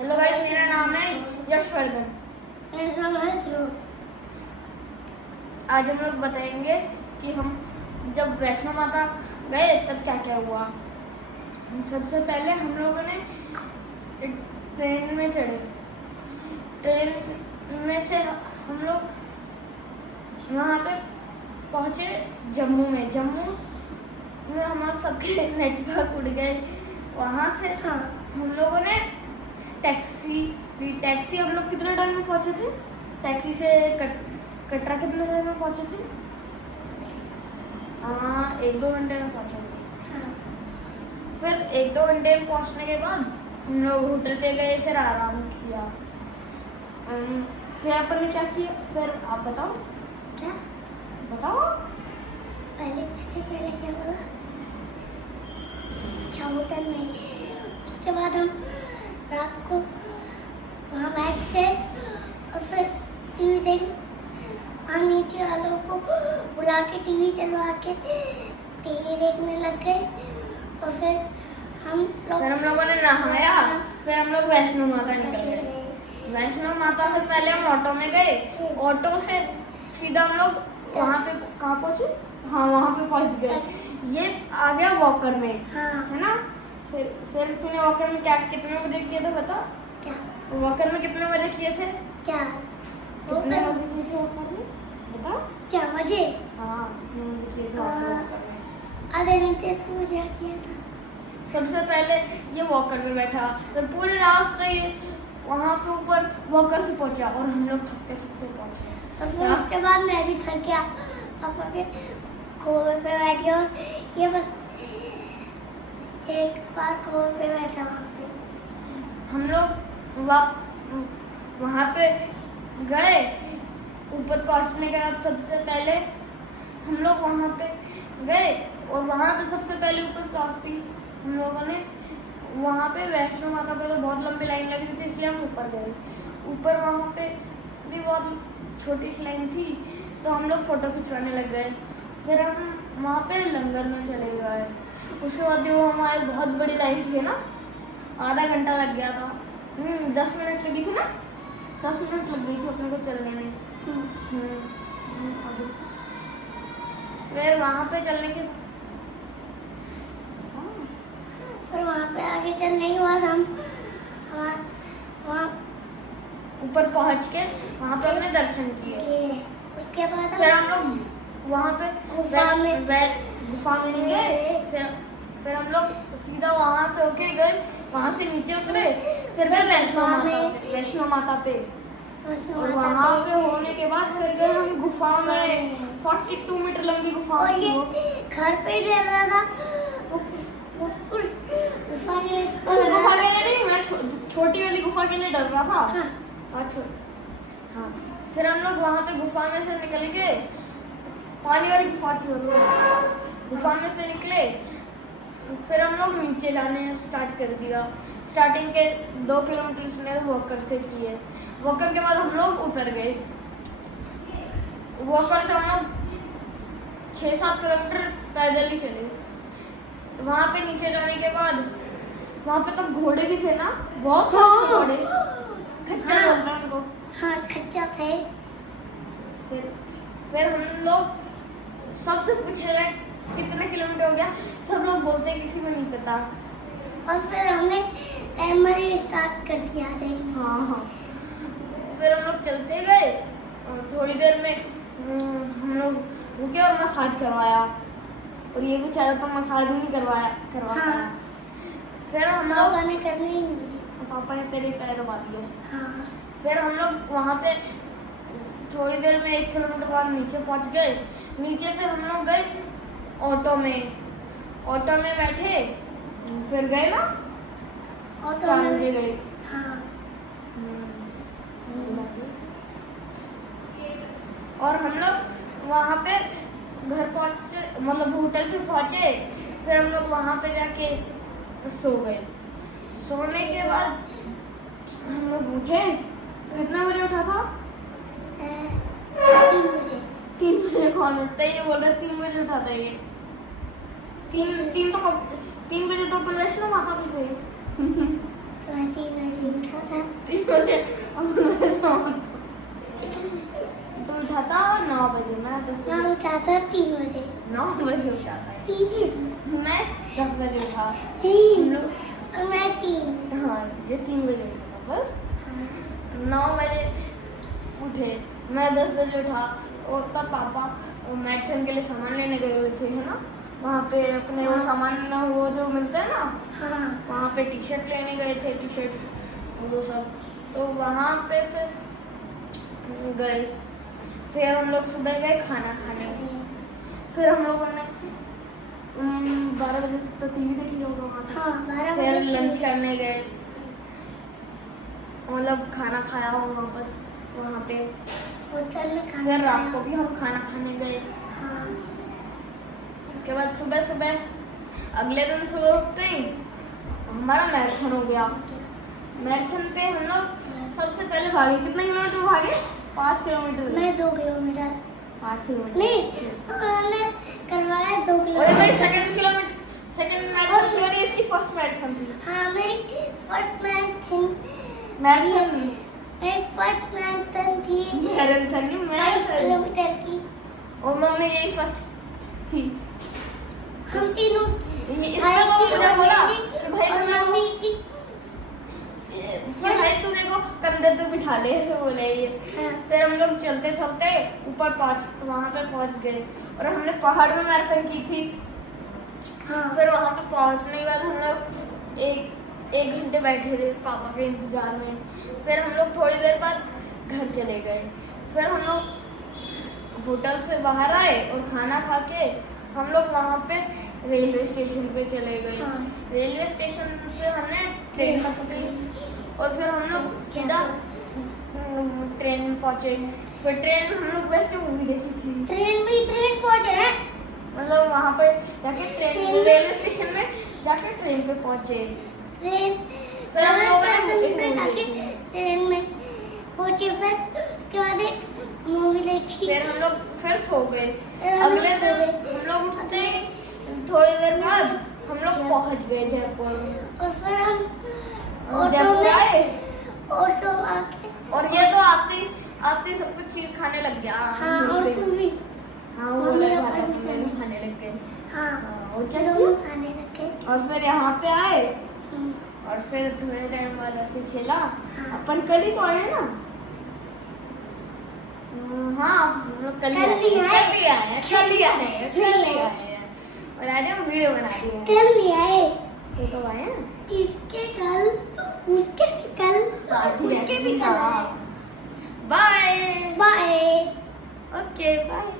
Hello guys, मेरा नाम है यशवर्धन। मेरा नाम है ध्रुव। आज हम लोग बताएंगे कि हम जब वैष्णो माता गए तब क्या क्या हुआ। सबसे पहले हम लोगों ने ट्रेन में चढ़े। ट्रेन में से हम लोग वहाँ पे पहुँचे जम्मू में। जम्मू में हमारे सबके नेटवर्क उड़ गए। वहाँ से हम लोगों ने टैक्सी हम लोग कितने टाइम में पहुँचे थे? टैक्सी से कटरा कितने टाइम में पहुँचे थे? हाँ, 1-2 घंटे में पहुँचेंगे। फिर 1-2 घंटे में पहुँचने के बाद हम लोग होटल पे गए, फिर आराम किया। फिर अपन ने क्या किया? फिर आप बताओ। क्या बताओ। पहले उससे पहले क्या बोला? अच्छा, होटल में। उसके बाद हम रात को वहाँ बैठ गए और फिर टीवी देख, वहाँ नीचे वालों को बुला के टीवी चलवा के टीवी देखने लग गए। और फिर हम लोगों ने नहाया। फिर हम लोग वैष्णो माता निकल गए। वैष्णो माता से पहले हम ऑटो में गए। ऑटो से सीधा हम लोग वहाँ पे कहाँ पहुँचे? हाँ, वहाँ पे पहुँच गए। ये आ गया वॉकर में, है ना? फिर तूने वॉकर में क्या कितने बजे किए थे बता? क्या वॉकर में कितने बजे किए थे? क्या कितने बजे किए थे वॉकर में बता? क्या बजे? हाँ, कितने बजे किए थे वॉकर में? आधे घंटे तो मुझे किया था। सबसे पहले ये वॉकर में बैठा, तो पूरे रास्ते ये वहाँ पे ऊपर वॉकर से पहुँचा और हम लोग थकते थकते पहुँचे। और फिर उसके बाद मैं भी थक गया। पापा के खोवे पे बैठ गया और ये बस एक बार खोवे पे बैठा वहाँ पे। हम लोग वहाँ पे गए। ऊपर पहुँचने के बाद सबसे पहले हम लोग वहाँ पे गए और वहाँ पे सबसे पहले ऊपर पहुँची हम लोगों ने। वहाँ पे वैष्णो माता पे तो बहुत लंबी लाइन लगी थी, इसलिए हम ऊपर गए। ऊपर वहाँ पे भी बहुत छोटी सी लाइन थी, तो हम लोग फ़ोटो खिंचवाने लग गए। फिर हम वहाँ पे लंगर में चले गए। उसके बाद जो हमारी बहुत बड़ी लाइन थी ना, आधा घंटा लग गया था। 10 मिनट लगी थी ना, 10 मिनट लग गई थी अपने को चलने में। फिर वहाँ पे चलने के फिर वहाँ पे आगे चलने के बाद हम वहाँ ऊपर पहुँच के वहाँ पे हमने दर्शन किए। उसके बाद फिर हम लोग वहाँ पे गुफा में नहीं गए। फिर हम लोग सीधा वहाँ से होके गए, वहाँ से नीचे उतरे। फिर गए वैष्णो माता पे। और वहाँ पे होने के बाद फिर गए हम गुफा में। 42 मीटर लंबी गुफा। और ये घर पे ही रह रहा था। उस गुफा के लिए नहीं, मैं छोटी वाली गुफा के लिए डर रहा था। हाँ। फिर हम लोग वहाँ पे गुफा में से निकल के, पानी वाली गुफा थी, गुफा में से निकले। फिर हम लोग नीचे जाने स्टार्ट कर दिया। स्टार्टिंग के 2 किलोमीटर इसने वॉकर से किए। वॉकर के बाद हम लोग उतर गए। वॉकर से हम लोग 6-7 किलोमीटर पैदल ही चले। वहाँ पे नीचे जाने के बाद वहाँ पे तो घोड़े भी थे ना, बहुत सारे घोड़े। खच्चर बोलते हैं उनको। हाँ, खच्चर थे। फिर हम लोग सबसे पूछे कितने किलोमीटर हो गया, सब लोग बोलते हैं किसी को नहीं पता। और फिर हमने टाइमर ही स्टार्ट कर दिया देखना। हाँ। फिर हम लोग चलते गए और थोड़ी देर में हम लोग रुके और मसाज करवाया। और ये बेचारा तो मसाज ही नहीं करवाता। फिर हम लोग पापा ने करने ही नहीं दी। पापा ने तेरे पैर दबा दिए। हाँ। फिर हम लोग वहाँ पे थोड़ी देर में 1 किलोमीटर बाद नीचे पहुँच गए। नीचे से हम लोग गए ऑटो में बैठे। फिर गए ना, ऑटो में गए। हाँ। और हम लोग वहाँ पे घर पहुँचे, मतलब होटल पे पहुँचे। फिर हम लोग वहाँ पे जाके सो गए। सोने के बाद हम लोग उठे। कितना बजे उठा था? 3 बजे। 3 बजे कौन उठता है? ये बोल रहे 3 बजे उठा था ये। 3 बजे तो अपन वैष्णो माता पे गए। तो मैं 3 बजे उठा था। 3 बजे हमने सोना। तो उठा था 9 बजे, मैं 10 मैं बजे, उठा था 3 बजे। 9 बजे उठा था, 3 मैं 10 बजे उठा। 3 हम लोग, और मैं 3। हाँ ये 3 बजे उठा था बस। 9 बजे उठे, मैं 10 बजे उठा। और तब पापा मैथन के लिए सामान लेने गए हुए थे, है ना, वहाँ पे अपने वो सामान वो जो मिलता है ना, हाँ वहाँ पे टी शर्ट लेने गए थे, टी शर्ट्स वो सब। तो वहाँ पे से गए, फिर हम लोग सुबह गए खाना खाने। फिर हम लोगों ने 12 बजे तक तो टीवी देख लिया होगा वहाँ पे। हाँ 12 फिर बजे लंच करने गए, मतलब खाना खाया हो वापस वहाँ पे। होटल में खाना फिर रात खाया। को भी हम खाना खाने गए। हाँ उसके बाद सुबह सुबह, अगले दिन सुबह उठते ही हमारा मैराथन हो गया। मैराथन पे हम लोग सबसे पहले भागे, कितने किलोमीटर भागे? 5 किलोमीटर। मैं 2 किलोमीटर 5 किलोमीटर नहीं, मैंने करवाया 2 और ये किलोमीटर। मेरी सेकंड मैराथन थी और ये इसकी फर्स्ट मैराथन थी। हाँ मेरी फर्स्ट मैराथन मैराथन मेरी फर्स्ट मैराथन थी मैराथन की 5 किलोमीटर की। और मम्मी यही फर्स्ट थी। हम तीनों इसमें तो मुझे बोला कि भाई और तुम्हें मम्मी की भाई तू मेरे को कंधे पे बिठा ले, ऐसे बोले ये। हाँ। फिर हम लोग चलते चलते ऊपर वहाँ पे पहुँच गए और हमने पहाड़ में मैराथन की थी। हाँ फिर वहाँ पे पहुँचने के बाद हम लोग एक घंटे बैठे रहे पापा के इंतजार में। फिर हम लोग थोड़ी देर बाद घर चले गए। फिर हम लोग होटल से बाहर आए और खाना खा के हम लोग वहाँ पे रेलवे स्टेशन पे चले गए। हाँ। रेलवे स्टेशन से हमने ट्रेन पकड़ी और फिर हम लोग सीधा ट्रेन में पहुँचे। फिर ट्रेन हम लोग बैठ के मूवी देखी थी। ट्रेन पहुंचे हैं। मतलब वहाँ पर जाके ट्रेन में- रेलवे स्टेशन में जाके ट्रेन पे पहुँचे। ट्रेन फिर हम लोगों ने स्टेशन एक पे मूवी जाके देखी। ट्रेन में पहुंचे। फिर उसके बाद एक मूवी देखी। फिर हम लोग फिर सो गए। फिर हम अगले लोग सो दिन गए। हम लोग उठते ही थोड़ी देर बाद हम लोग पहुँच गए जयपुर। और फिर हम जयपुर आए ऑटो में आके और ये तो आते सब कुछ चीज खाने लग गया। हाँ और तुम भी हाँ वो मम्मी लग और रहा था पापा कि मैं भी खाने लग गए। हाँ हाँ, और क्या दोनों किया? खाने लगे। और फिर यहाँ पे आए हम्म, और फिर थोड़े टाइम बाद ऐसे खेला। हाँ। अपन कल ही तो आए ना। हाँ हम लोग कल ही कल ही आए। और आज हम वीडियो बना रहे हैं। कल ही आए। तो कब आए हैं? इसके कल उसके भी कल हाँ, ठीक है। उसके भी कल आए। बाय। बाय। Okay bye.